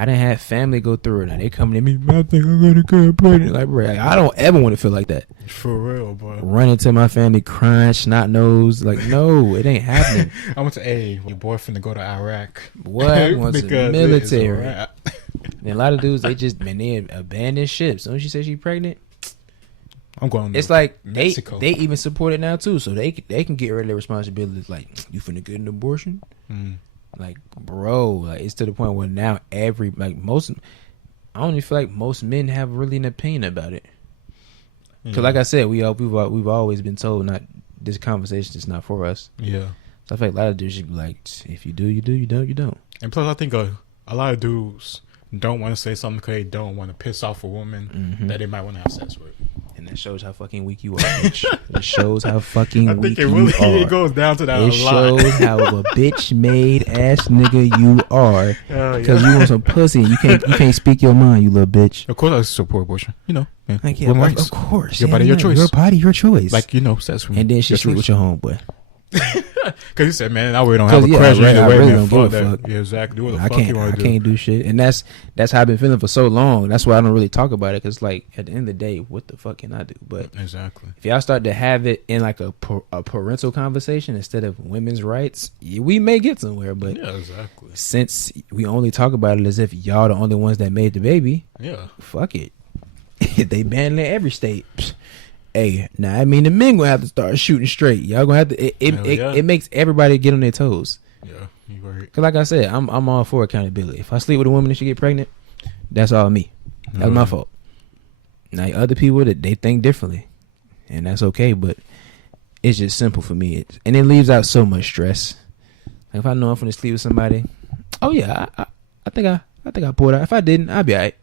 I didn't have family go through it. Now they coming to me, I think I'm gonna get pregnant. Like, bro, I don't ever want to feel like that. For real, bro. Running to my family, crying, snot nose. Like, no, it ain't happening. I went to your boyfriend to go to Iraq. What? Wants the military. Right. And a lot of dudes, they abandon ship. As soon as she says she's pregnant, I'm going. It's like Mexico. they even support it now too, so they can get rid of their responsibilities. Like, you finna get an abortion. Like, bro, like it's to the point where now I don't even feel like most men have really an opinion about it. Because like I said, we've always been told not this conversation is not for us. Yeah. So I feel like a lot of dudes should be like, if you do, you do. You don't, you don't. And plus, I think a lot of dudes don't want to say something because they don't want to piss off a woman that they might want to have sex with. And that shows how fucking weak you are, bitch. It shows how fucking weak you are. I think it goes down to that a lot. It shows how a bitch-made ass nigga you are. Because you want some pussy and you can't speak your mind, you little bitch. Of course I support abortion. You know. Man. Like, yeah, of course. Your body, your choice. Your body, your choice. Like, sex with me. And then she sleep with your homeboy. Because you said, man, I really don't have a crush. I really don't give a fuck. Yeah, exactly. Do what the I fuck you want to do. I can't do shit. And that's how I've been feeling for so long. That's why I don't really talk about it. Because, like, at the end of the day, what the fuck can I do? But exactly. If y'all start to have it in, like, a parental conversation instead of women's rights, we may get somewhere. But yeah, exactly. Since we only talk about it as if y'all the only ones that made the baby, fuck it. They ban it in every state. Hey, now I mean the men gonna have to start shooting straight. Y'all gonna have to. It makes everybody get on their toes. Yeah, you right. Cause like I said, I'm all for accountability. If I sleep with a woman and she get pregnant, that's all me. That's my fault. Now other people that they think differently, and that's okay. But it's just simple for me, and it leaves out so much stress. Like if I know I'm gonna sleep with somebody, oh yeah, I think I pulled out. If I didn't, I'd be alright.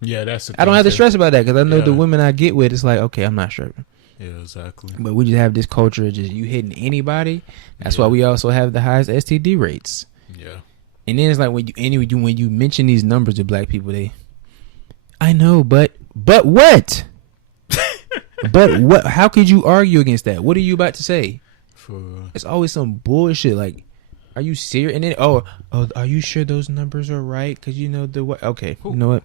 Yeah, that's the thing. I don't have to stress about that because I know the women I get with, it's like, okay, I'm not stressing. Yeah, exactly. But we just have this culture of just you hitting anybody. That's why we also have the highest STD rates. Yeah. And then it's like when you mention these numbers to black people, I know, but what? But what? How could you argue against that? What are you about to say? It's always some bullshit like, are you serious? And then, are you sure those numbers are right? Because you know the what? Okay, you know what?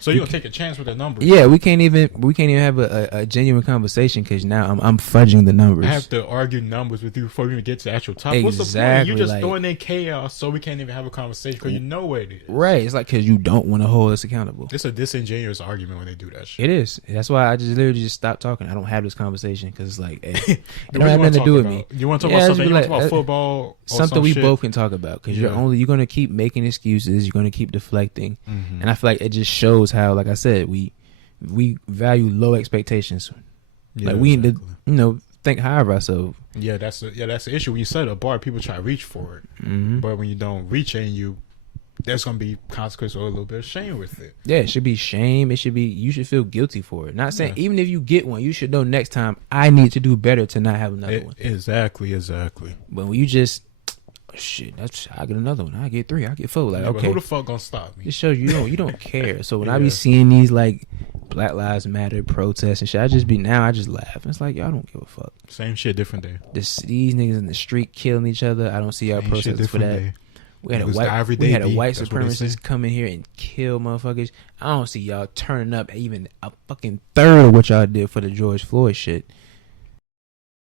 So you gonna take a chance with the numbers? Yeah, we can't even have a genuine conversation because now I'm fudging the numbers. I have to argue numbers with you before we even get to the actual topic. Exactly, what's the point? You just throwing in chaos, so we can't even have a conversation because you know what it is. Right? It's like because you don't want to hold us accountable. It's a disingenuous argument when they do that shit. It is. That's why I just literally just stop talking. I don't have this conversation because it's like it don't have nothing to do with me. You want to talk about something? You want to talk about football? Something we both can talk about because you're gonna keep making excuses. You're gonna keep deflecting, and I feel like it just shows how, like I said, we value low expectations. Like we need to, think higher of ourselves. Yeah, that's the issue. When you set a bar, people try to reach for it, but when you don't reach it, there's gonna be consequences or a little bit of shame with it. Yeah, it should be shame. It should be you should feel guilty for it. Not saying even if you get one, you should know next time I need to do better to not have another one. Exactly. But when you just shit, I get another one. I get 3. I get 4. Like, okay, who the fuck gonna stop me? It shows you don't care. So when I be seeing these like Black Lives Matter protests and shit, I just laugh. It's like y'all don't give a fuck. Same shit, different day. These niggas in the street killing each other. I don't see y'all protesting for that. Day. We had a white supremacist come in here and kill motherfuckers. I don't see y'all turning up even a fucking third of what y'all did for the George Floyd shit.